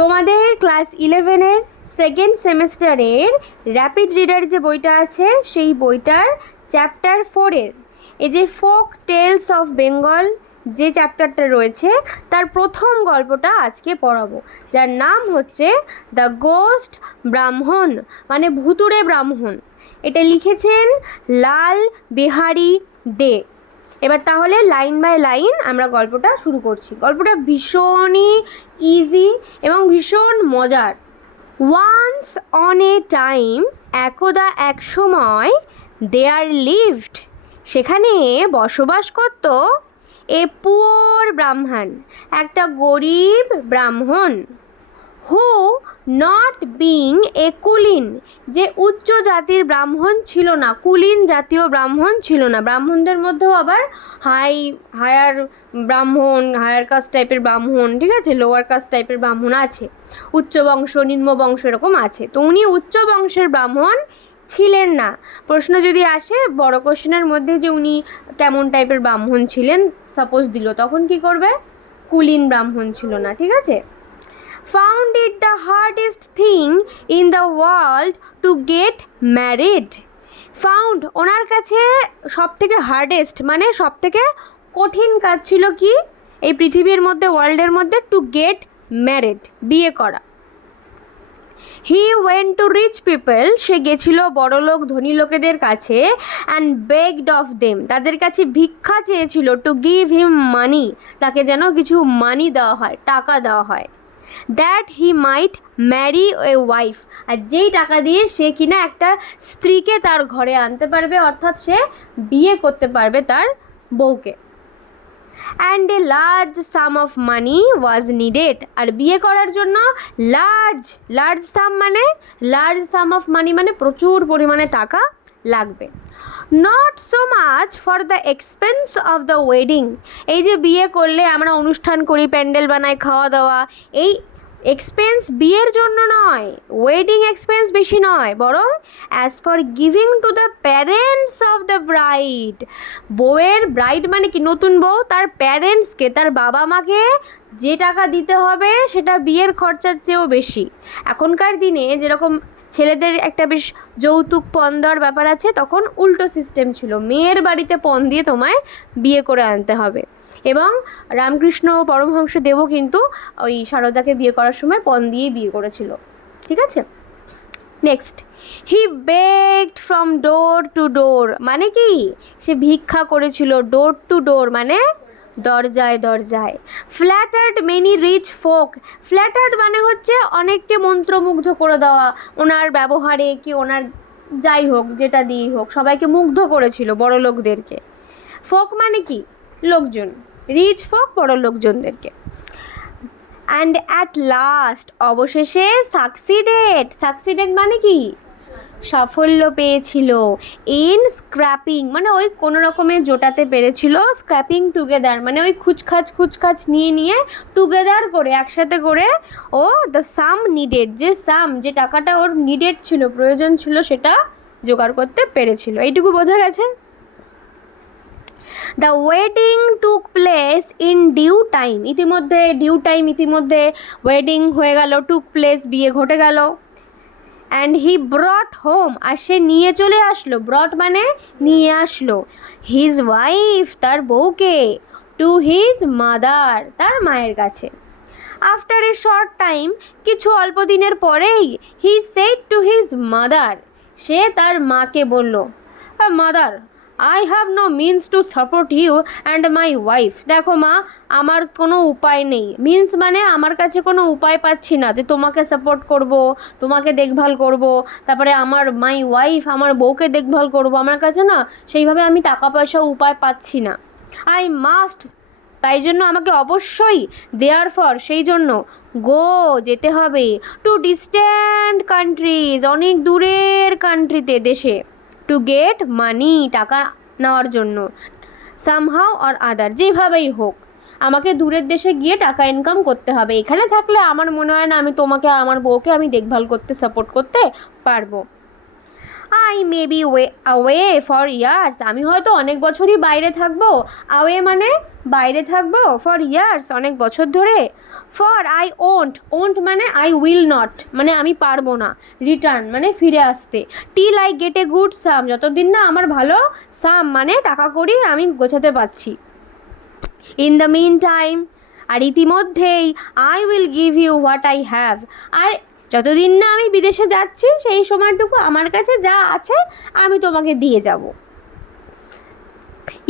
তোমাদের class 11-এর second সেমেস্টারের rapid reader যে বইটা আছে সেই বইটার চ্যাপ্টার 4-এর এই যে ফোক টেলস অফ বেঙ্গল যে চ্যাপ্টারটা রয়েছে তার প্রথম গল্পটা আজকে পড়াবো, যার নাম হচ্ছে দ্য গোস্ট ব্রাহ্মণ, মানে ভুতুড়ে ব্রাহ্মণ। এটা লিখেছেন লাল বেহারি দে। এবার তাহলে লাইন বাই লাইন আমরা গল্পটা শুরু করছি। গল্পটা ভীষণই ইজি এবং ভীষণ মজার। ওয়ান্স অন এ টাইম, একদা এক সময়, দেয়ার লিভড, সেখানে বসবাস করত এ পুয়ার ব্রাহ্মণ, একটা গরিব ব্রাহ্মণ, হু নট বিং এ কুলিন, যে উচ্চ জাতির ব্রাহ্মণ ছিল না, কুলিন জাতীয় ব্রাহ্মণ ছিল না। ব্রাহ্মণদের মধ্যেও আবার হায়ার ব্রাহ্মণ, হায়ার কাস্ট টাইপের ব্রাহ্মণ, ঠিক আছে, লোয়ার কাস্ট টাইপের ব্রাহ্মণ আছে, উচ্চ বংশ নিম্ন বংশ এরকম আছে। তো উনি উচ্চ বংশের ব্রাহ্মণ ছিলেন না। প্রশ্ন যদি আসে বড় কোশ্চেনের মধ্যে যে উনি কেমন টাইপের ব্রাহ্মণ ছিলেন সাপোজ দিল, তখন কি করবে? কুলীন ব্রাহ্মণ ছিল না, ঠিক আছে। Found it the hardest thing in the world to get married. Found, ওনার কাছে সব থেকে হার্ডেস্ট মানে সব থেকে কঠিন কাজ ছিল কি এই পৃথিবীর মধ্যে, ওয়ার্ল্ডের মধ্যে, টু গেট ম্যারিড, বিয়ে করা। He went to rich people, সে গেছিল বড়লোক ধনী লোকেদের কাছে, অ্যান্ড বেগড অফ দেম, তাদের কাছে ভিক্ষা চেয়েছিল, টু গিভ হিম মানি, তাকে যেন কিছু মানি দেওয়া হয়, টাকা দেওয়া হয়, that he might marry a wife, আর যেই টাকা দিয়ে সে কিনা একটা স্ত্রীকে তার ঘরে আনতে পারবে, অর্থাৎ সে বিয়ে করতে পারবে তার বউকে। And a large sum of money was needed, আর বিয়ে করার জন্য লার্জ সাম অফ মানি মানে প্রচুর পরিমাণে টাকা লাগবে। Not so much for the expense of the wedding, এই যে বিয়ে করলে আমরা অনুষ্ঠান করি, প্যান্ডেল বানাই, খাওয়া দাওয়া, এই এক্সপেন্স বিয়ের জন্য নয়, ওয়েডিং এক্সপেন্স বেশি নয়, বরং as for giving to the parents of the bride, বউয়ের, ব্রাইড মানে কি নতুন বউ, তার প্যারেন্টসকে, তার বাবা মাকে যে টাকা দিতে হবে সেটা বিয়ের খরচার চেয়েও বেশি। এখনকার দিনে যেরকম ছেলেদের একটা বেশ যৌতুক পণ দেওয়ার ব্যাপার আছে, তখন উল্টো সিস্টেম ছিল, মেয়ের বাড়িতে পণ দিয়ে তোমায় বিয়ে করে আনতে হবে। এবং রামকৃষ্ণ পরমহংসদেবও কিন্তু ওই সারদাকে বিয়ে করার সময় পণ দিয়েই বিয়ে করেছিল, ঠিক আছে। Next, he begged from door to door, মানে কি সে ভিক্ষা করেছিল, ডোর টু ডোর মানে দরজায় দরজায়। ফ্ল্যাটার্ড মেনি রিচ ফোক, ফ্ল্যাটার্ড মানে হচ্ছে অনেককে মন্ত্রমুগ্ধ করে দেওয়া, ওনার ব্যবহারে কি ওনার যাই হোক যেটা দিয়েই হোক সবাইকে মুগ্ধ করেছিল, বড় লোকদেরকে। ফোক মানে কি লোকজন, রিচ ফোক বড় লোকজনদেরকে। অ্যান্ড অ্যাট লাস্ট, অবশেষে সাকসিডেড মানে কি সাফল্য পেয়েছিল। ইন স্ক্র্যাপিং মানে ওই কোনো রকমের জোটাতে পেরেছিল, স্ক্র্যাপিং টুগেদার মানে ওই খুচখাচ নিয়ে টুগেদার করে একসাথে করে ও দ্য সাম নিডেড, যে টাকাটা ওর নিডেড ছিল, প্রয়োজন ছিল, সেটা জোগাড় করতে পেরেছিল। এইটুকু বোঝা গেছে। The wedding took place in due time, ইতিমধ্যে ওয়েডিং হয়ে গেল, টুক প্লেস বিয়ে ঘটে গেল। অ্যান্ড হি ব্রট হোম, আর সে নিয়ে চলে আসলো, ব্রট মানে নিয়ে আসলো, হিজ ওয়াইফ তার বউকে, টু হিজ মাদার তার মায়ের কাছে। আফটার এ শর্ট টাইম, কিছু অল্প দিনের পরেই, he said to his mother, সে তার মাকে বলল, mother I have no means to support you and my wife, দেখো মা আমার কোনো উপায় নেই, মিনস মানে আমার কাছে কোনো উপায় পাচ্ছি না যে তোমাকে সাপোর্ট করব, তোমাকে দেখভাল করব, তারপরে আমার মাই ওয়াইফ আমার বউকে দেখভাল করব, আমার কাছে না সেইভাবে আমি টাকা পয়সা উপায় পাচ্ছি না। আই মাস্ট, তাই জন্য আমাকে অবশ্যই, দেয়ার ফর সেই জন্য, গো যেতে হবে, টু ডিস্ট্যান্ট কান্ট্রিজ অনেক দূরের কান্ট্রিতে, দেশে, টু গেট মানি টাকা নেওয়ার জন্য, সামহাও অর আদার যেভাবেই হোক আমাকে দূরের দেশে গিয়ে টাকা ইনকাম করতে হবে, এখানে থাকলে আমার মনে হয় না আমি তোমাকে আমার বউকে আমি দেখভাল করতে সাপোর্ট করতে পারবো। I may be away for years, আমি হয়তো অনেক বছরই বাইরে থাকবো, অ্যাওয়ে মানে বাইরে থাকবো, ফর ইয়ার্স অনেক বছর ধরে, ফর আই ওন্ট মানে আই উইল নট মানে আমি পারবো না, রিটার্ন মানে ফিরে আসতে, till I get a good sum, যতদিন না আমার ভালো সাম মানে টাকা কড়ি আমি গোছাতে পারছি, ইন দ্য মিন টাইম আর ইতিমধ্যেই I will give you what I have, আর যতদিন না আমি বিদেশে যাচ্ছি সেই সময়টুকু আমার কাছে যা আছে আমি তোমাকে দিয়ে যাব।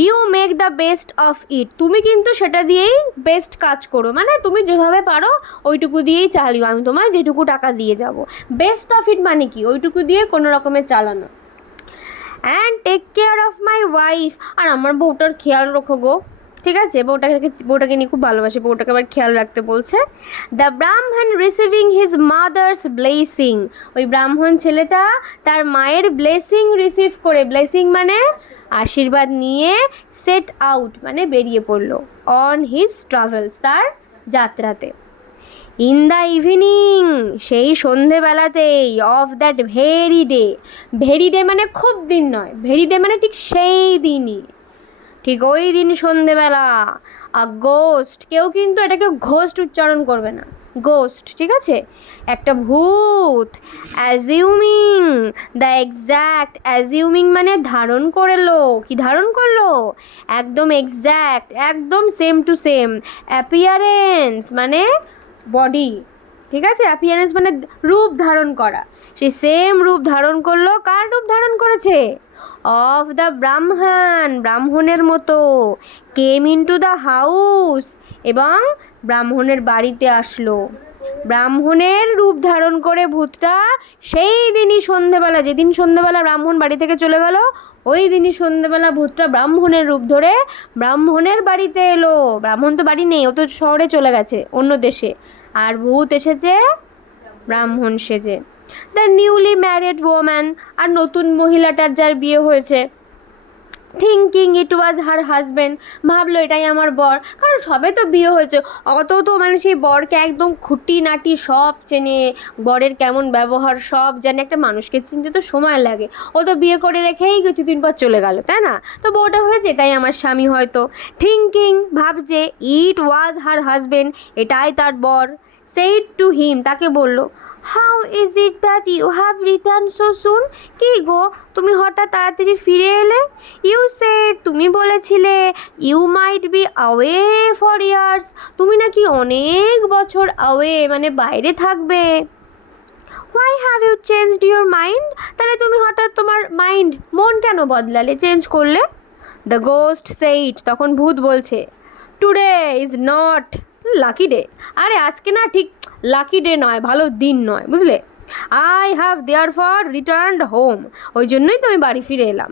You make the best of it, তুমি কিন্তু সেটা দিয়েই বেস্ট কাজ করো, মানে তুমি যেভাবে পারো ওইটুকু দিয়েই চালিও, আমি তোমায় যেটুকু টাকা দিয়ে যাব। বেস্ট অফ ইট মানে কি, ওইটুকু দিয়ে কোনো রকমের চালানো। And take care of my wife, আর আমার বউটার খেয়াল রাখো গো, ঠিক আছে, বউটাকে নিয়ে খুব ভালোবাসে, বউটাকে আবার খেয়াল রাখতে বলছে। দ্য ব্রাহ্মণ রিসিভিং হিজ মাদার্স ব্লেসিং, ওই ব্রাহ্মণ ছেলেটা তার মায়ের ব্লেসিং রিসিভ করে, ব্লেসিং মানে আশীর্বাদ নিয়ে, সেট আউট মানে বেরিয়ে পড়লো, অন হিজ ট্রাভেলস তার যাত্রাতে। ইন দ্য ইভিনিং সেই সন্ধেবেলাতেই, of that very day, very day মানে খুব দিন নয়, ভেরি ডে মানে ঠিক সেই দিনই, ঠিক ওই দিন সন্ধেবেলা, আ গোস্ট, কেউ কিন্তু এটাকে ঘোস্ট উচ্চারণ করবে না, গোস্ট, ঠিক আছে, একটা ভূত, অ্যাজিউমিং দ্য এক্স্যাক্ট, অ্যাজিউমিং মানে ধারণ করলো, কি ধারণ করলো, একদম এক্স্যাক্ট, একদম সেম টু সেম, অ্যাপিয়ারেন্স মানে বডি, ঠিক আছে, অ্যাপিয়ারেন্স মানে রূপ ধারণ করা, সেই সেম রূপ ধারণ করলো, কার রূপ ধারণ করেছে, অফ দ্য ব্রাহ্মণ, ব্রাহ্মণের মতো, কেম ইনটু দ্য হাউস, এবং ব্রাহ্মণের বাড়িতে আসলো, ব্রাহ্মণের রূপ ধারণ করে ভূতটা সেই দিনই সন্ধেবেলা, যেদিন সন্ধেবেলা ব্রাহ্মণ বাড়ি থেকে চলে গেল, ওই দিনই সন্ধেবেলা ভূতটা ব্রাহ্মণের রূপ ধরে ব্রাহ্মণের বাড়িতে এলো, ব্রাহ্মণ তো বাড়ি নেই, ও তো শহরে চলে গেছে অন্য দেশে, আর ভূত এসেছে ব্রাহ্মণ সেজে। দ্য নিউলি ম্যারিড ওম্যান, আর নতুন মহিলাটার যার বিয়ে হয়েছে, thinking it was her husband, ভাবলো এটাই আমার বর, কারণ সবে তো বিয়ে হয়েছে, অত তো মানে সেই বরকে একদম খুঁটিনাটি সব চেনে, বরের কেমন ব্যবহার সব জানে, একটা মানুষকে চিনতে তো সময় লাগে, ও তো বিয়ে করে রেখেই কিছুদিন পর চলে গেল, তাই না, তো বউটা হয়েছে এটাই আমার স্বামী হয়তো, থিঙ্কিং ভাবছে, ইট ওয়াজ হার হাজব্যান্ড এটাই তার বর, সেইড টু হিম তাকে বলল, how is it that you have return so soon, কি গো তুমি হঠাৎ তাড়াতাড়ি ফিরে এলে, ইউ সেড তুমি বলেছিলে, you might be away for years, তুমি নাকি অনেক বছর অ্যাওয়ে মানে বাইরে থাকবে, why have you changed your mind, তাহলে তুমি হঠাৎ তোমার মন কেন বদলালে, চেঞ্জ করলে। দ্য গোস্ট সেইড তখন ভূত বলছে, today is not lucky day, আরে আজকে না ঠিক লাকি ডে নয়, ভালো দিন নয়, বুঝলে, I have therefore returned home, ওই জন্যই তো আমি বাড়ি ফিরে এলাম,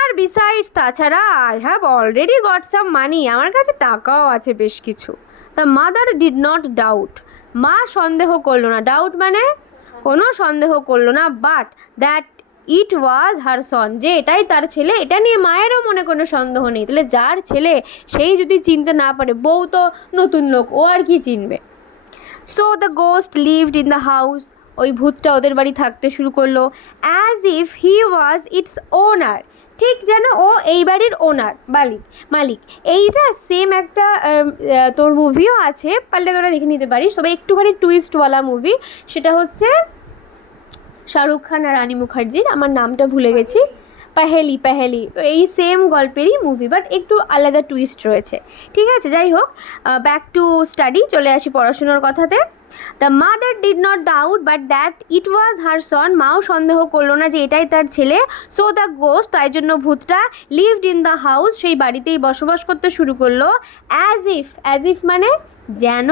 আর বিসাইডস তাছাড়া I have already got some money, আমার কাছে টাকাও আছে বেশ কিছু। The mother did not doubt, মা সন্দেহ করলো না, ডাউট মানে কোনো সন্দেহ করলো না, but that it was her সন, যে এটাই তার ছেলে, এটা নিয়ে মায়েরও মনে কোনো সন্দেহ নেই, তাহলে যার ছেলে সেই যদি চিনতে না পারে, বউ তো নতুন লোক, ও আর কি চিনবে। So the ghost lived in the house, ওই ভূতটা ওদের বাড়ি থাকতে শুরু করলো, as if he was it's ওনার, ঠিক যেন ও এই বাড়ির ওনার, মালিক। এইটা সেম একটা তোর মুভিও আছে, পারলে তোরা দেখে নিতে পারিস, তবে একটুখানি টুইস্টওয়ালা মুভি, সেটা হচ্ছে শাহরুখ খান আর রানী মুখার্জির, আমার নামটা ভুলে গেছি, পেহেলি, এই সেম গল্পেরই মুভি, বাট একটু আলাদা টুইস্ট রয়েছে, ঠিক আছে, যাই হোক, ব্যাক টু স্টাডি, চলে আসি পড়াশুনোর কথাতে। The mother did not doubt but that it was her son, মাও সন্দেহ করলো না যে এটাই তার ছেলে। সো দ্য গোস্ট, তাই জন্য ভূতটা, লিভড ইন দ্য হাউস, সেই বাড়িতেই বসবাস করতে শুরু করলো, অ্যাজ ইফ মানে যেন,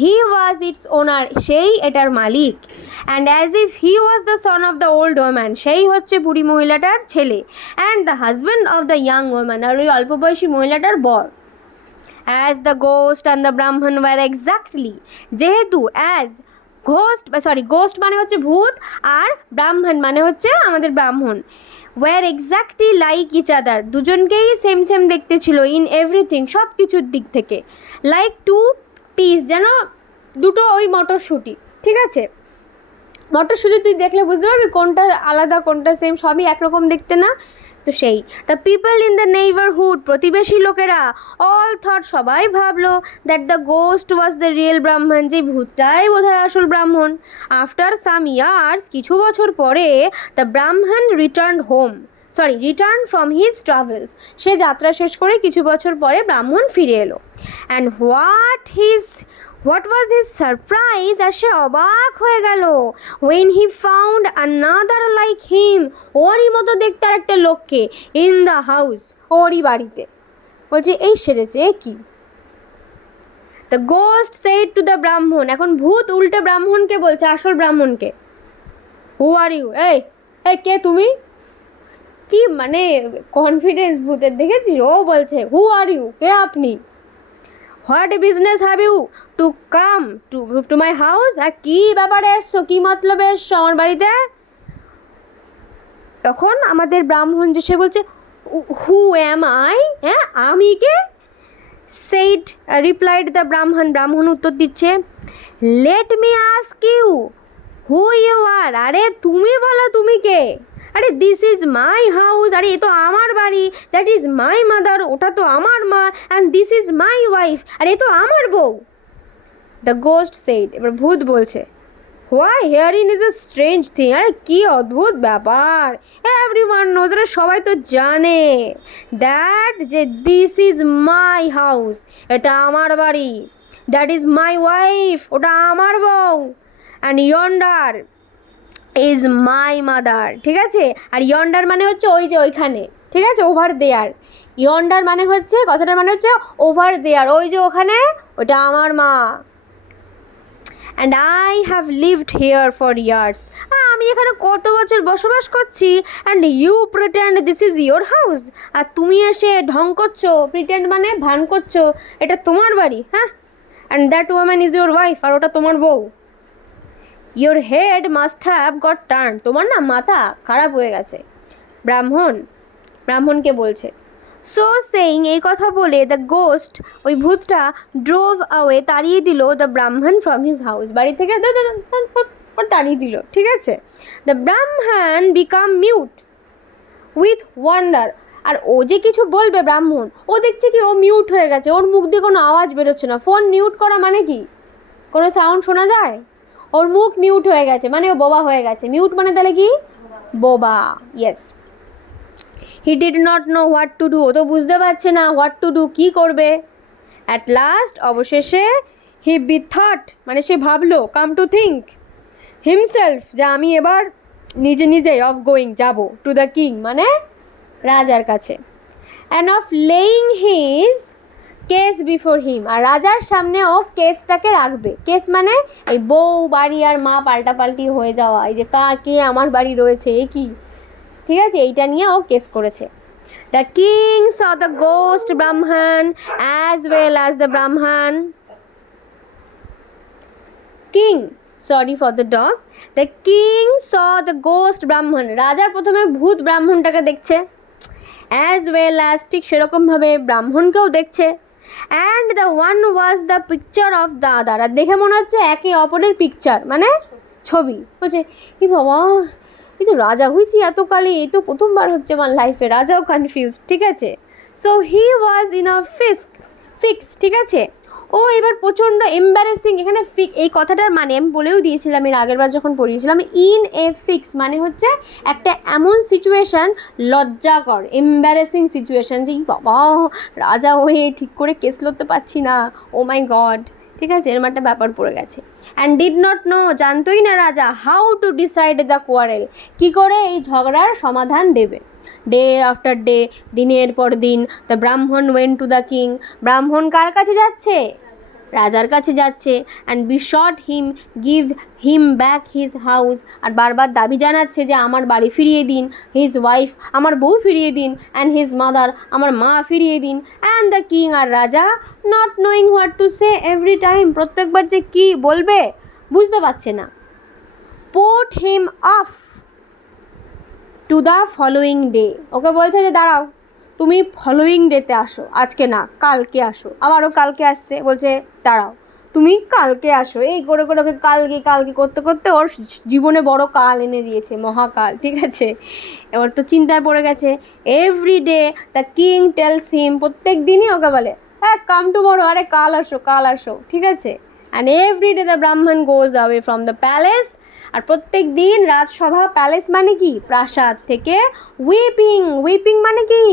হি ওয়াজ ইটস ওনার, সেই এটার মালিক, and as if he was the son of the old woman, সেই হচ্ছে বুড়ি মহিলাটার ছেলে, and the husband of the young woman, আর ওই অল্প বয়সী মহিলাটার বর। As the ghost and the Brahmin were exactly, যেহেতু গোস্ট মানে হচ্ছে ভূত, আর ব্রাহ্মণ মানে হচ্ছে আমাদের ব্রাহ্মণ, were exactly like each other, দুজনকেই সেম দেখতে ছিল, ইন এভরিথিং সব কিছুর দিক থেকে, লাইক টু পিস যেন দুটো ওই মটরশুঁটি, ঠিক আছে, মটরশুঁটি তুই দেখলে বুঝতে পারবি কোনটা আলাদা কোনটা সেম, সবই একরকম দেখতে না? তো সেই the people in the neighbourhood, প্রতিবেশী লোকেরা, অল থট, সবাই ভাবলো that the ghost was the real ব্রাহ্মণ, যে ভূতটাই বোধহয় আসল ব্রাহ্মণ। আফটার সাম ইয়ার্স, কিছু বছর পরে, the Brahmin return from his travels, সে যাত্রা শেষ করে কিছু বছর পরে ব্রাহ্মণ ফিরে এলো। And what was his surprise, আর সে অবাক হয়ে গেল, when he found another like him, ওরই মতো দেখতে আর একটা লোককে, ইন দ্য হাউস, ওরই বাড়িতে। বলছে এই সেরেছে, এ কি? The ghost said to the ব্রাহ্মণ, এখন ভূত উল্টে ব্রাহ্মণকে বলছে, আসল ব্রাহ্মণকে, হু আর ইউ, এই কে তুমি? কি মানে কনফিডেন্স ভূতের, দেখেছিস? ও বলছে হু আর ইউ, কে আপনি? What business have you to come to my house, আর কী ব্যাপারে এসছো, কী মতলবে এসছো আমার বাড়িতে? তখন আমাদের ব্রাহ্মণ যে সে বলছে হু অ্যাম আই, হ্যাঁ আমি কে? সেইড রিপ্লাইড দ্য ব্রাহ্মণ উত্তর দিচ্ছে, let me ask you who you are, আরে তুমি বলো তুমি কে? আরে দিস ইজ মাই হাউস, আরে এ তো আমার বাড়ি, দ্যাট ইজ মাই মাদার, ওটা তো আমার মা, and this is my wife, আর এ তো আমার বউ। দ্য গোস্ট সেইড, এবার ভূত বলছে, why hearing is a strange thing, আরে কী অদ্ভুত ব্যাপার, এভরিওয়ান নোজ, আরে সবাই তো জানে, দ্যাট যে দিস ইজ মাই হাউস, এটা আমার বাড়ি, দ্যাট ইজ মাই ওয়াইফ, ওটা আমার বউ, অ্যান্ড ইয়ন্ডার ইজ মাই মাদার, ঠিক আছে? আর ইয়ন্ডার মানে হচ্ছে ওই যে ওইখানে, ঠিক আছে, ওভার দেয়ার, ইয়ন্ডার মানে হচ্ছে, কথাটার মানে হচ্ছে ওভার দেয়ার, ওই যে ওখানে, ওটা আমার মা। And I have lived here for years, আমি এখানে কত বছর বসবাস করছি, and you pretend this is your house, আর তুমি এসে ঢং করছো, প্রিটেন্ড মানে ভান করছো, এটা তোমার বাড়ি, হ্যাঁ, and that woman is your wife, আর ওটা তোমার বউ। Your head must have got turn, তোমার না মাথা খারাপ হয়ে গেছে। ব্রাহ্মণকে বলছে। সো সেইং, এই কথা বলে দ্য গোস্ট, ওই ভূতটা, ড্রোভ আওয়ে, তাড়িয়ে দিল দ্য ব্রাহ্মণ ফ্রম হিজ হাউস, বাড়ি থেকে তাড়িয়ে দিল, ঠিক আছে? দ্য ব্রাহ্মণ বিকাম মিউট উইথ ওয়ান্ডার, আর ও যে কিছু বলবে ব্রাহ্মণ, ও দেখছে কি ও মিউট হয়ে গেছে, ওর মুখ দিয়ে কোনো আওয়াজ বেরোচ্ছে না। ফোন মিউট করা মানে কি, কোনো সাউন্ড শোনা যায়? ওর মুখ মিউট হয়ে গেছে মানে ও বোবা হয়ে গেছে। মিউট মানে তাহলে কি? বোবা, yes. He did not know what to do, ও তো বুঝতে পারছে না হোয়াট টু ডু, কী করবে। অ্যাট লাস্ট, অবশেষে, হি বিথট, মানে সে ভাবলো, কাম টু থিঙ্ক হিমসেলফ, যে আমি এবার নিজে অফ গোয়িং, যাব টু দ্য কিং, মানে রাজার কাছে, and of laying his case before him, আর রাজার সামনে ও কেসটাকে রাখবে। কেস মানে এই বউ, বাড়ি আর মা পাল্টাপাল্টি হয়ে যাওয়া, এই যে কে আমার বাড়ি রয়েছে, এ কি, ঠিক আছে, এইটা নিয়ে ও কেস করেছে। The king saw the ghost ব্রাহ্মণ অ্যাজ ওয়েল অ্যাজ দ্য ব্রাহ্মণ king, sorry for the dog, the king saw the ghost ব্রাহ্মণ, রাজার প্রথমে ভূত ব্রাহ্মণটাকে দেখছে, অ্যাজ ওয়েল অ্যাজ, ঠিক সেরকমভাবে ব্রাহ্মণকেও দেখছে, and the one was the picture of the other, আর দেখে মনে হচ্ছে একে অপরের পিকচার, মানে ছবি। বলছে কি বাবা, এই তো রাজা হয়েছি এতকালে, এই তো প্রথমবার হচ্ছে আমার লাইফে, রাজাও কনফিউজ, ঠিক আছে? So he was in a fix, ঠিক আছে? ও এবার প্রচণ্ড এম্বারেসিং, এখানে এই কথাটার মানে আমি বলেও দিয়েছিলাম এর আগের বার যখন পড়িয়েছিলাম, ইন এ ফিক্স মানে হচ্ছে একটা এমন সিচুয়েশান, লজ্জাকর, এম্বারেসিং সিচুয়েশান, যে বাবা রাজা হয়ে ঠিক করে কেস লড়তে পারছি না, ও মাই গড, ঠিক আছে, এরম একটা ব্যাপার পড়ে গেছে। অ্যান্ড ডিড নট নো, জানতোই না রাজা, how to decide the quarrel, কী করে এই ঝগড়ার সমাধান দেবে। ডে আফটার ডে, দিনের পর দিন, the Brahmin went to the king, ব্রাহ্মণ কার কাছে যাচ্ছে? রাজার কাছে যাচ্ছে। And besought him give him back his house, আর বারবার দাবি জানাচ্ছে যে আমার বাড়ি ফিরিয়ে দিন, হিজ ওয়াইফ, আমার বউ ফিরিয়ে দিন, অ্যান্ড হিজ মাদার, আমার মা ফিরিয়ে দিন। অ্যান্ড দ্য কিং, আর রাজা, not knowing what to say every time, প্রত্যেকবার যে কী বলবে বুঝতে পারছে না। Put him off to the following day, ওকে বলছে যে দাঁড়াও, তুমি ফলোয়িং ডেতে আসো, আজকে না কালকে আসো, আবারও কালকে আসছে, বলছে দাঁড়াও, তুমি কালকে আসো, এই করে করে ওকে কালকে কালকে করতে করতে ওর জীবনে বড় কাল এনে দিয়েছে, মহাকাল, ঠিক আছে। এবার তো চিন্তায় পড়ে গেছে। Everyday the king tells him, প্রত্যেক দিনই ওকে বলে হ্যাঁ কাম টুমরো, আরে কাল আসো কাল আসো, ঠিক আছে। অ্যান্ড এভরিডে দ্য ব্রাহ্মণ গোজ অ্যাওয়ে ফ্রম দ্য প্যালেস, আর প্রত্যেক দিন রাজসভা, প্যালেস মানে কি প্রাসাদ থেকে, উইপিং, উইপিং মানে কি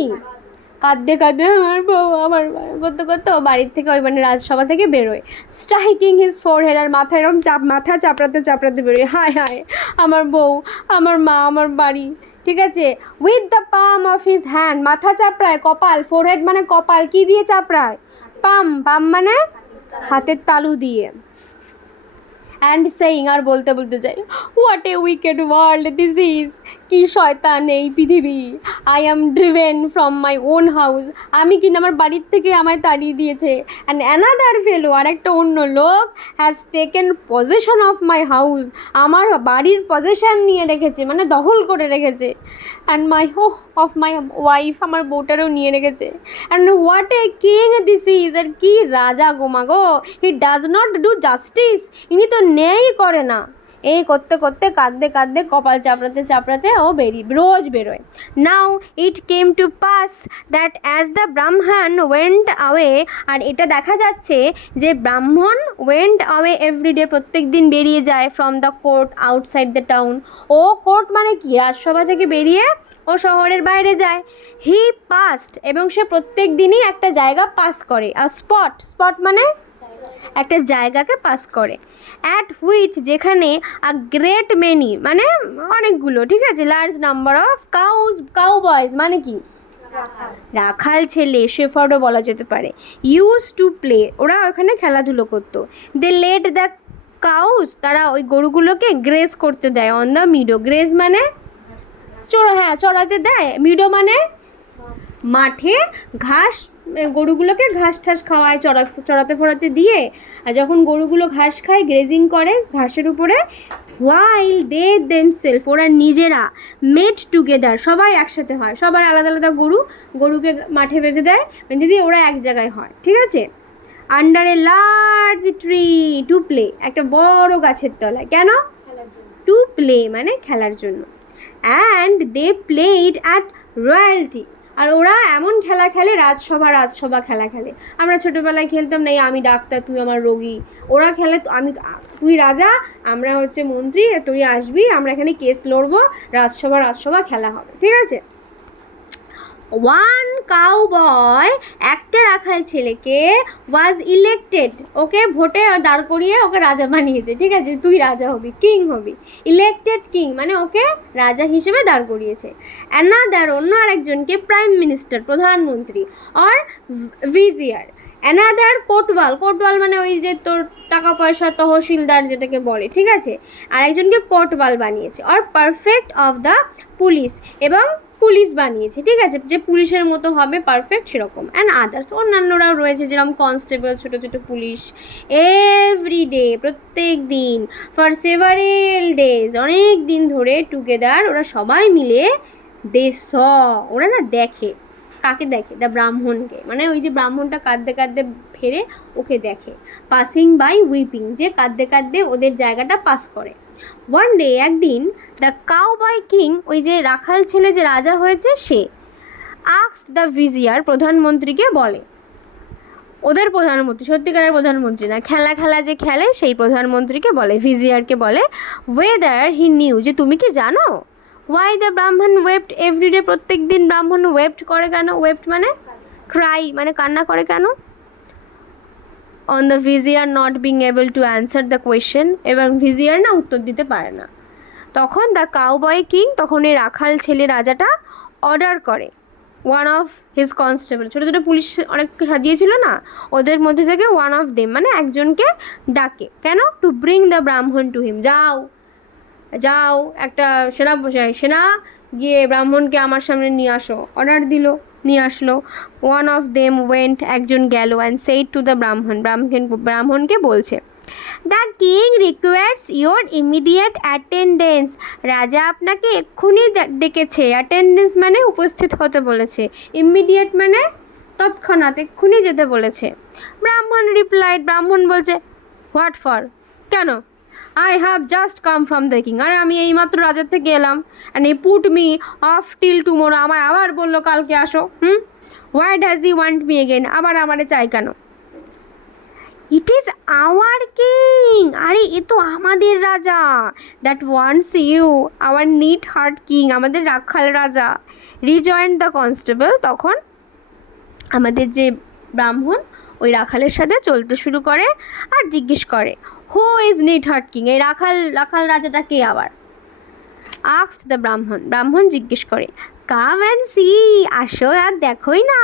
কাঁদতে কাঁদতে আমার বউ আমার করতে করতে ও বাড়ির থেকে ওই মানে রাজসভা থেকে বেরোয়। স্ট্রাইকিং হিজ ফোরহেড, আর মাথা এরকম মাথা চাপড়াতে চাপড়াতে বেরোয়, হায় হায় আমার বউ, আমার মা, আমার বাড়ি, ঠিক আছে। With the palm of his hand, মাথা চাপড়ায়, কপাল, ফোরহেড মানে কপাল, কি দিয়ে চাপড়ায়, পাম, পাম মানে হাতের তালু দিয়ে। অ্যান্ড সেইং, আর বলতে বলতে যাই, what a wicked world this is, কি শয়তান এই পৃথিবী। I am driven from my own house, আমি কিনা আমার বাড়ির থেকে আমায় তাড়িয়ে দিয়েছে। অ্যান্ড অ্যানাদার ফেলো, আর একটা অন্য লোক, has taken possession of my house, আমার বাড়ির পজেশন নিয়ে রেখেছে, মানে দখল করে রেখেছে। And my of my wife, আমার বউটারও নিয়ে রেখেছে। And what a king this is, আর কি রাজা গোমা গো, he does not do justice, ইনি তো ন্যায় করে না। এই করতে করতে কাঁদতে কাঁদতে কপাল চাপড়াতে চাপড়াতে ও রোজ বেরোয়। Now it came to pass that as the Brahmin went away, আর এটা দেখা যাচ্ছে যে ব্রাহ্মণ ওয়েন্ট অ্যাওয়ে এভরিডে, প্রত্যেক দিন বেরিয়ে যায়, from the court outside the town, ও কোর্ট মানে কি রাজসভা থেকে বেরিয়ে ও শহরের বাইরে যায়। হি পাস্ট, এবং সে প্রত্যেক দিনই একটা জায়গা পাস করে, আর স্পট, স্পট মানে একটা জায়গাকে পাস করে। অ্যাট হুইচ, যেখানে, আ গ্রেট মেনি মানে অনেকগুলো, ঠিক আছে, large number of cow boys মানে কি রাখাল ছেলে, শেফার্ডও বলা যেতে পারে, ইউজ টু প্লে, ওরা ওখানে খেলাধুলো করতো। দে লেট দ্য কাউস, তারা ওই গরুগুলোকে গ্রেজ করতে দেয়, অন দ্য মিডো, গ্রেজ মানে চড়াতে দেয়, মিডো মানে মাঠে, ঘাস, গরুগুলোকে ঘাস ঠাস খাওয়ায়, চড়াতে ফোড়াতে দিয়ে, আর যখন গরুগুলো ঘাস খায়, গ্রেজিং করে ঘাসের উপরে, হোয়াইল দে দেমসেলফ, ওরা নিজেরা, মেট টুগেদার, সবাই একসাথে হয়, সবার আলাদা আলাদা গরুকে মাঠে বেঁধে দেয়, বেঁধে দিয়ে ওরা এক জায়গায় হয়, ঠিক আছে। Under a large tree to play, একটা বড় গাছের তলায়, কেন, টু প্লে মানে খেলার জন্য। And they played at royalty, আর ওরা এমন খেলা খেলে, রাজসভা খেলা খেলে। আমরা ছোটোবেলায় খেলতাম না, আমি ডাক্তার তুই আমার রোগী, ওরা খেলে তুই রাজা আমরা হচ্ছে মন্ত্রী, তুই আসবি, আমরা এখানে কেস লড়বো, রাজসভা খেলা হবে, ঠিক আছে। ওয়ান কাউ বয়, একটা রাখাল ছেলেকে, ওয়াজ ইলেক্টেড, ওকে ভোটে দাঁড় করিয়ে ওকে রাজা বানিয়েছে, ঠিক আছে, তুই রাজা হবি, কিং হবি, ইলেক্টেড কিং মানে ওকে রাজা হিসেবে দাঁড় করিয়েছে। অ্যানাদার, অন্য আরেকজনকে প্রাইম মিনিস্টার, প্রধানমন্ত্রী, অর ভিজিয়ার। অ্যানাদার কোটওয়াল মানে ওই যে তোর টাকা পয়সা তহসিলদার যেটাকে বলে, ঠিক আছে, আরেকজনকে কোটওয়াল বানিয়েছে। Or perfect of the police, এবং পুলিশ বানিয়েছে, ঠিক আছে, যে পুলিশের মতো হবে পারফেক্ট সেরকম। অ্যান্ড আদার্স, অন্যান্যরাও রয়েছে, যেরকম কনস্টেবল, ছোটো ছোটো পুলিশ। এভরিডে, প্রত্যেক দিন, ফর সেভারেল ডেজ, অনেক দিন ধরে, টুগেদার, ওরা সবাই মিলে, দে স, ওরা না দেখে, কাকে দেখে, দ্য ব্রাহ্মণকে, মানে ওই যে ব্রাহ্মণটা কাঁদতে কাঁদতে ফেরে ওকে দেখে, পাসিং বাই উইপিং, যে কাঁদতে কাঁদতে ওদের জায়গাটা পাস করে। ওয়ান ডে, একদিন, দ্য কাউ বয় কিং, ওই যে রাখাল ছেলে যে রাজা হয়েছে সে, আস্কড দ্য ভিজিয়ার, প্রধানমন্ত্রীকে বলে, ওদের প্রধানমন্ত্রী, সত্যিকারের প্রধানমন্ত্রী না, খেলা যে খেলে সেই প্রধানমন্ত্রীকে বলে, ভিজিয়ারকে বলে, ওয়েদার হি নিউ, যে তুমি কি জানো, ওয়াই দ্য ব্রাহ্মণ ওয়েপ্ট এভরিডে, প্রত্যেক দিন ব্রাহ্মণ ওয়েপ্ট করে কেন, ওয়েপ্ট মানে ক্রাই মানে কান্না করে কেন। On the vizier not being able to answer the question, এবং ভিজিয়ার না উত্তর দিতে পারে না। তখন দ্য কাউ বয় কিং, তখন এই রাখাল ছেলে রাজাটা অর্ডার করে, ওয়ান অফ হিজ কনস্টেবল, ছোটো ছোটো পুলিশ অনেক সাজিয়েছিল না, ওদের মধ্যে থেকে ওয়ান অফ দেম মানে একজনকে ডাকে, কেন, টু ব্রিং দ্য ব্রাহ্মণ টু হিম, যাও একটা সেনা গিয়ে ব্রাহ্মণকে আমার সামনে নিয়ে আসো, অর্ডার দিল, নিয়ে আসলো। ওয়ান অফ দেম ওয়েন্ট, একজন গেল, অ্যান্ড সেইড টু দ্য ব্রাহ্মণকে বলছে, the king requires your immediate attendance, রাজা আপনাকে এক্ষুনি ডেকেছে, অ্যাটেন্ডেন্স মানে উপস্থিত হতে বলেছে, ইমিডিয়েট মানে তৎক্ষণাৎ, এক্ষুনি যেতে বলেছে। ব্রাহ্মণ রিপ্লাইড, ব্রাহ্মণ বলছে, হোয়াট ফর? কেন? I have just come from the king, আরে আমি এইমাত্র রাজার থেকে এলাম। And he put me off till tomorrow, আমায় আবার বললো কালকে আসো। Why does he want me again, আবার আমারে চাই কেন? ইট ইজ আওয়ার কিং, আরে এ তো আমাদের রাজা। That wants you, our neat heart king, আমাদের রাখাল রাজা। রিজয়েন্ট দ্য কনস্টেবল, তখন আমাদের যে ব্রাহ্মণ ওই রাখালের সাথে চলতে শুরু করে আর জিজ্ঞেস করে, who is neat heart king, এই রাখাল রাজাটা কে আবার? আস্কড দ্য ব্রাহ্মণ, ব্রাহ্মণ জিজ্ঞেস করে, কাম অ্যান্ড সি, আসো আর দেখোই না,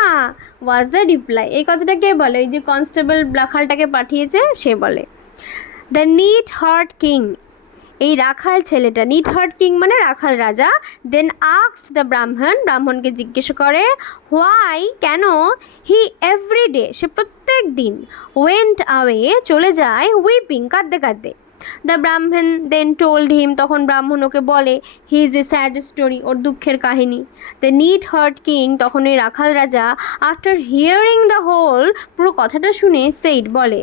ওয়াজ দ্য রিপ্লাই। এই কথাটা কে বলে? এই যে কনস্টেবল রাখালটাকে পাঠিয়েছে সে বলে। দ্য নিট হার্ট কিং, এই রাখাল ছেলেটা, নিট হার্ট কিং মানে রাখাল রাজা। দেন আস্কড দ্য ব্রাহ্মণ, ব্রাহ্মণকে জিজ্ঞেস করে, হোয়াই, কেন, হি এভরিডে, সে প্রত্যেক দিন, ওয়েন্ট আওয়ে, চলে যায়, উইপিং, কাঁদতে কাঁদতে। দ্য ব্রাহ্মণ দেন টোল্ড হিম, তখন ব্রাহ্মণ ওকে বলে, he is a sad story, ওর দুঃখের কাহিনী। দ্য নিট হার্ট কিং, তখন ওই রাখাল রাজা আফটার হিয়ারিং দ্য হোল, পুরো কথাটা শুনে সেইড, বলে,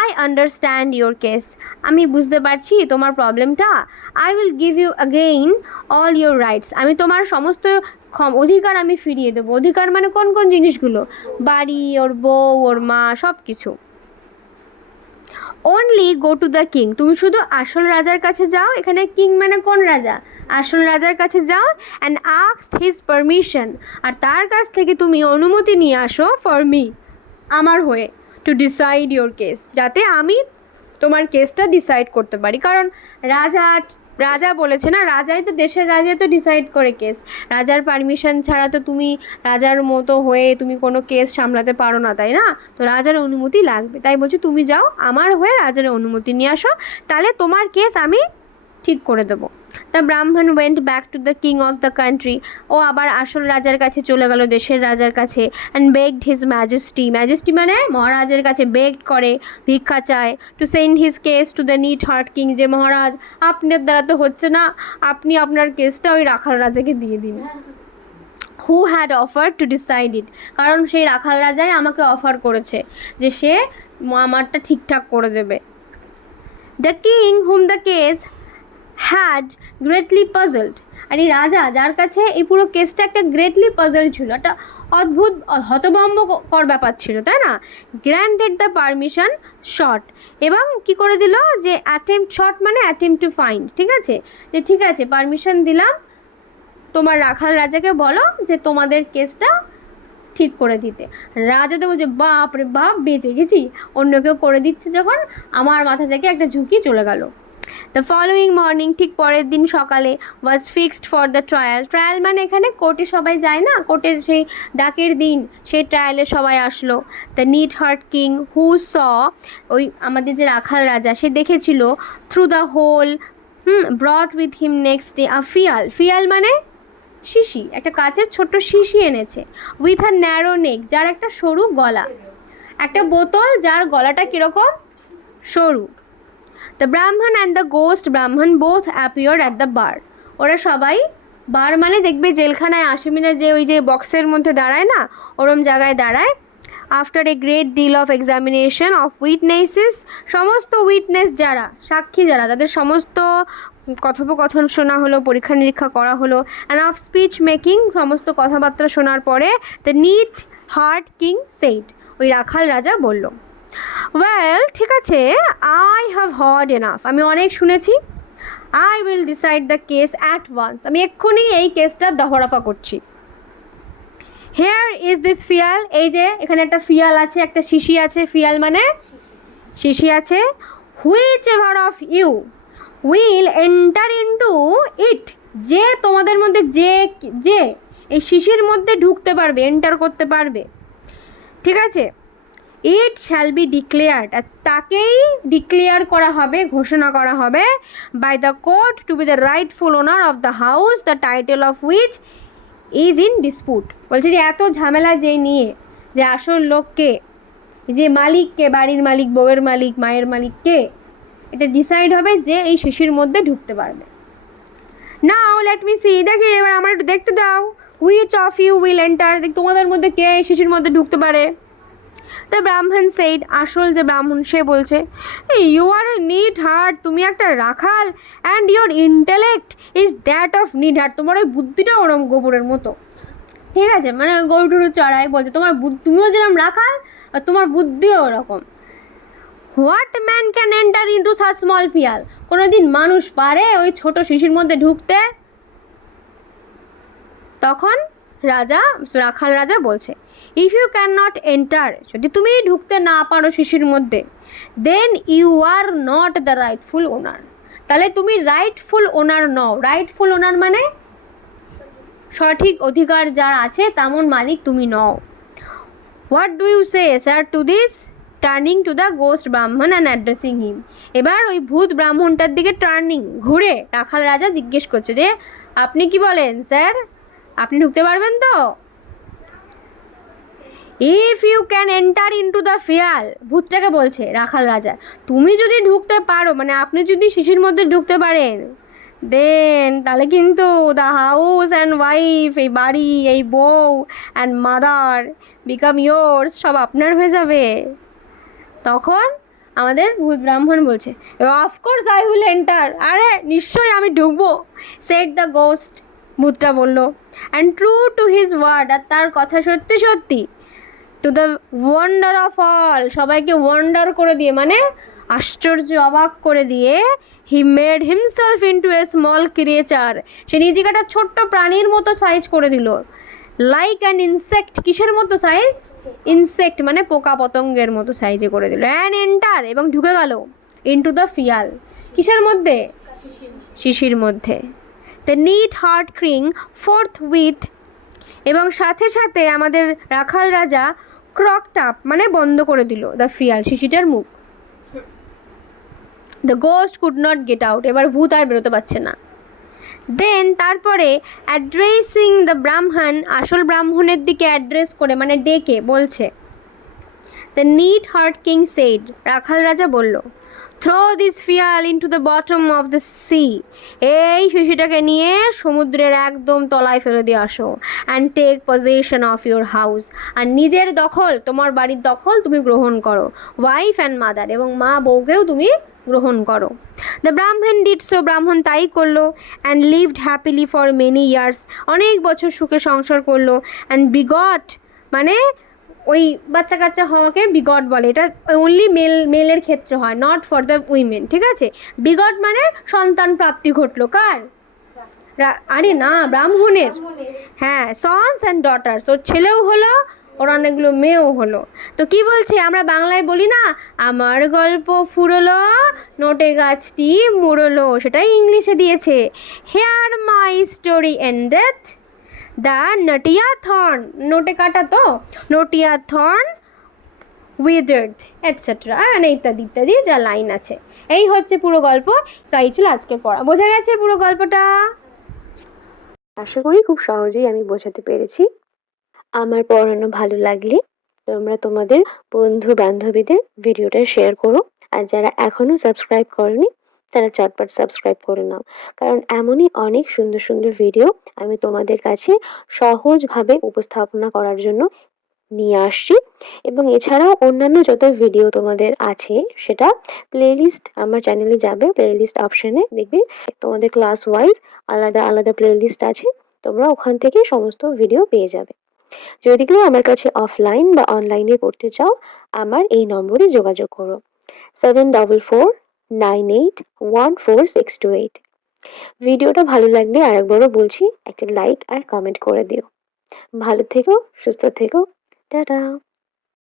আই আন্ডারস্ট্যান্ড ইউর কেস, আমি বুঝতে পারছি তোমার প্রবলেমটা। I will give you again all your rights, আমি তোমার সমস্ত অধিকার আমি ফিরিয়ে দেবো। অধিকার মানে কোন কোন জিনিসগুলো? বাড়ি, ওর বউ, ওর মা, সব কিছু। Only go to the king, তুমি শুধু আসল রাজার কাছে যাও, এখানে কিং মানে কোন রাজা? আসল রাজার কাছে যাও। অ্যান্ড আস্কড হিজ পারমিশন, আর তার কাছ থেকে তুমি অনুমতি নিয়ে আসো, ফর মি, আমার হয়ে, টু ডিসাইড ইয়োর কেস, যাতে আমি তোমার কেসটা ডিসাইড করতে পারি। কারণ রাজা বলেছে না, রাজাই তো, দেশের রাজাই তো ডিসাইড করে কেস। রাজার পারমিশন ছাড়া তো তুমি রাজার মতো হয়ে তুমি কোনো কেস সামলাতে পারো না, তাই না? তো রাজার অনুমতি লাগবে, তাই বলছি তুমি যাও, আমার হয়ে রাজার অনুমতি নিয়ে আসো, তাহলে তোমার কেস আমি ঠিক করে দেবো। The Brahmin went back to the king of the country, ও আবার আসল রাজার কাছে চলে গেল, দেশের রাজার কাছে। And begged his majesty, majesty মানে মহারাজের কাছে বেগড করে, ভিক্ষা চায়, to send his case to the NEET heart king, যে মহারাজ আপনার দ্বারা তো হচ্ছে না, আপনি আপনার কেসটা ওই রাখাল রাজাকে দিয়ে দিন। Who had offer to decide it, কারণ সেই রাখাল রাজাই আমাকে অফার করেছে যে সে আমারটা ঠিকঠাক করে দেবে। The king whom the case had greatly puzzled, আর এই রাজা যার কাছে এই পুরো কেসটা একটা গ্রেটলি পাজল ছিল, একটা অদ্ভুত হতভম্বকর ব্যাপার ছিল, তাই না? গ্র্যান্টেড দ্য পারমিশন শর্ট, এবং কি করে দিল, যে অ্যাটেম্পট, শর্ট মানে অ্যাটেম্পট টু ফাইন্ড, ঠিক আছে, যে ঠিক আছে পারমিশন দিলাম, তোমার রাখাল রাজাকে বলো যে তোমাদের কেসটা ঠিক করে দিতে। রাজা তো বলছে, বাপ রে বাপ, বেঁচে গেছি, অন্য কেউ করে দিচ্ছে যখন, আমার মাথা থেকে একটা ঝুঁকি চলে গেল। দ্য ফলোয়িং মর্নিং, ঠিক পরের দিন সকালে, was fixed for the trial. Trial মানে এখানে কোর্টে সবাই যায় না, কোর্টের সেই ডাকের দিন, সেই ট্রায়ালে সবাই আসলো। The NEET heart king who saw, ওই আমাদের যে রাখাল রাজা সে দেখেছিল, through the hole, brought with him next day a phial, phial মানে শিশি, একটা কাচের ছোট্ট শিশি এনেছে। উইথ আ ন্যারো নেক, যার একটা সরু গলা, একটা বোতল যার গলাটা কীরকম, সরু। দ্য ব্রাহ্মণ অ্যান্ড দ্য গোস্ট ব্রাহ্মণ বোথ অ্যাপিয়ার্ড অ্যাট দ্য বার, ওরা সবাই, বার মানে দেখবে জেলখানায় আসামিরা যে ওই যে বক্সের মধ্যে দাঁড়ায় না, ওরম জায়গায় দাঁড়ায়। After a great deal of examination of witnesses, সমস্ত উইটনেস যারা, সাক্ষী যারা, তাদের সমস্ত কথোপকথন শোনা হলো, পরীক্ষা নিরীক্ষা করা হলো। অ্যান্ড অফ স্পিচ মেকিং, সমস্ত কথাবার্তা শোনার পরে the NEET heart king said, ওই রাখাল রাজা বলল, ওয়েল ঠিক আছে, আই হ্যাভ হার্ড এনাফ, আমি অনেক শুনেছি। I will decide the case at once, আমি এক্ষুনি এই কেসটা দফারফা করছি। হেয়ার ইজ দিস ফিয়াল, এই যে এখানে একটা ফিয়াল আছে, একটা শিশি আছে, ফিয়াল মানে শিশি আছে। Whichever of you will enter into it, যে তোমাদের মধ্যে যে এই শিশির মধ্যে ঢুকতে পারবে, এন্টার করতে পারবে, ঠিক আছে, ইট শ্যাল বি ডিক্লেয়ার্ড, আর তাকেই ডিক্লেয়ার করা হবে, ঘোষণা করা হবে, by the court to be the rightful owner of the house, the title of which is in dispute. বলছে যে এত ঝামেলা যে নিয়ে, যে আসল লোককে, যে মালিককে, বাড়ির মালিক, বউয়ের মালিক, মায়ের মালিককে, এটা ডিসাইড হবে যে এই শিশির মধ্যে ঢুকতে পারবে। নাও লেট মি সি, দেখি এবার আমার একটু দেখতে দাও, which of you will enter, তোমাদের মধ্যে কে এই শিশির মধ্যে ঢুকতে পারে। দ্য ব্রাহ্মণ সেইড, আসল যে ব্রাহ্মণ সে বলছে, you are a neatherd, তুমি একটা রাখাল, and your intellect is that of neatherd, তোমার ওই বুদ্ধিটা ওরম গোবরের মতো। ঠিক আছে, মানে গরু টরু চড়াই বলছে তোমার তুমিও যেরকম রাখাল আর তোমার বুদ্ধিও ওরকম। What man can enter into such small Piyal, কোনোদিন মানুষ পারে ওই ছোট শিশির মধ্যে ঢুকতে? তখন রাখাল রাজা বলছে, if you can not enter, যদি তুমি ঢুকতে না পারো শিশির মধ্যে, then you are not the rightful owner, তাহলে তুমি রাইটফুল ওনার নও। রাইটফুল ওনার মানে সঠিক অধিকার যার আছে তেমন মালিক তুমি নও। What do you say sir to this, turning to the ghost Brahmin and addressing him. এবার ওই ভূত ব্রাহ্মণটার দিকে ঘুরে রাখাল রাজা জিজ্ঞেস করছে যে আপনি কি বলেন স্যার, আপনি ঢুকতে পারবেন তো? If you can enter into the phial, ভূতটাকে বলছে রাখাল রাজা, তুমি যদি ঢুকতে পারো, মানে আপনি যদি শিশির মধ্যে ঢুকতে পারেন, দেন তাহলে কিন্তু দ্য হাউস অ্যান্ড ওয়াইফ, এই বাড়ি, এই বউ অ্যান্ড মাদার বিকাম ইয়োর্স, সব আপনার হয়ে যাবে। তখন আমাদের ভূত ব্রাহ্মণ বলছে, অফকোর্স আই উইল এন্টার, আরে নিশ্চয়ই আমি ঢুকবো, সেড দ্য গোস্ট, ভূতটা বললো। And true to his word, আর তার কথা সত্যি সত্যি, to the wonder of all, সবাইকে ওয়ান্ডার করে দিয়ে মানে আশ্চর্য অবাক করে দিয়ে, he made himself into a small creature, সে নিজেকে একটা ছোট্ট প্রাণীর মতো সাইজ করে দিল। লাইক অ্যান ইনসেক্ট, কিসের মতো সাইজ? ইনসেক্ট মানে পোকা পতঙ্গের মতো সাইজে করে দিল। অ্যান এন্টার, এবং ঢুকে গেল ইন্টু দ্য ফিয়াল, কিসের মধ্যে? শিশির মধ্যে। দ্য নিট হার্ট ক্রিং ফোর্থ উইথ, এবং সাথে সাথে আমাদের রাখাল রাজা ক্রকড আপ মানে বন্ধ করে দিল দ্য ফিয়াল, শিশিটার মুখ। The ghost could not get out, এবার ভূত আর বেরোতে পারছে না। দেন তারপরে অ্যাড্রেসিং দ্য ব্রাহ্মণ, আসল ব্রাহ্মণের দিকে অ্যাড্রেস করে মানে ডেকে বলছে, the NEET heart king said, রাখাল রাজা বলল, throw this phial into the bottom of the sea, এই শিশিটাকে নিয়ে সমুদ্রের একদম তলায় ফেলে দিয়ে আসো। And take possession of your house, আর নিজের দখল, তোমার বাড়ির দখল তুমি গ্রহণ করো। ওয়াইফ অ্যান্ড মাদার, এবং মা বউকেও তুমি গ্রহণ করো। দ্য ব্রাহ্মণ ডিড সো, ব্রাহ্মণ তাই করলো। And lived happily for many years, অনেক বছর সুখে সংসার করলো। অ্যান্ড বিগট মানে ওই বাচ্চা কাচ্চা হওয়াকে বিগট বলে, এটা অনলি মেলের ক্ষেত্রে হয়, নট ফর দ্য উইমেন, ঠিক আছে? বিগট মানে সন্তান প্রাপ্তি ঘটলো, কার? আরে না, ব্রাহ্মণের। হ্যাঁ, সন্স অ্যান্ড ডটার্স, ওর ছেলেও হলো, ওর অনেকগুলো মেয়েও হলো। তো কি বলছে, আমরা বাংলায় বলি না, আমার গল্প ফুরলো নোটে গাছটি মুড়লো, সেটাই ইংলিশে দিয়েছে, here my story ended, the Natiya thorn, নোটে কাটা তো, নটিয়া থর্ন উইদার্ড এটসেট্রা, মানে ইত্যাদি ইত্যাদি যা লাইন আছে। এই হচ্ছে পুরো গল্প। তাই ছিল আজকের পড়া। বোঝা গেছে পুরো গল্পটা? আশা করি খুব সহজেই আমি বোঝাতে পেরেছি। আমার পড়ানো ভালো লাগলে তোমরা তোমাদের বন্ধু বান্ধবীদের ভিডিওটা শেয়ার করো, আর যারা এখনো সাবস্ক্রাইব করনি তারা চটপট সাবস্ক্রাইব করে নাও, কারণ এমনই অনেক সুন্দর সুন্দর ভিডিও আমি তোমাদের কাছে সহজভাবে উপস্থাপনা করার জন্য নিয়ে আসছি। এবং এছাড়াও অন্যান্য যত ভিডিও তোমাদের আছে সেটা প্লেলিস্ট আমার চ্যানেলে যাবে, প্লেলিস্ট অপশনে দেখবে তোমাদের ক্লাস ওয়াইজ আলাদা আলাদা প্লেলিস্ট আছে, তোমরা ওখান থেকে সমস্ত ভিডিও পেয়ে যাবে। যদি কেউ আমার কাছে অফলাইন বা অনলাইনে পড়তে চাও, আমার এই নম্বরে যোগাযোগ করো, 7449814628। ভিডিওটা ভালো লাগলে আরেকবারও বলছি, একটা লাইক আর কমেন্ট করে দিও। ভালো থেকো, সুস্থ থেকো, টাটা।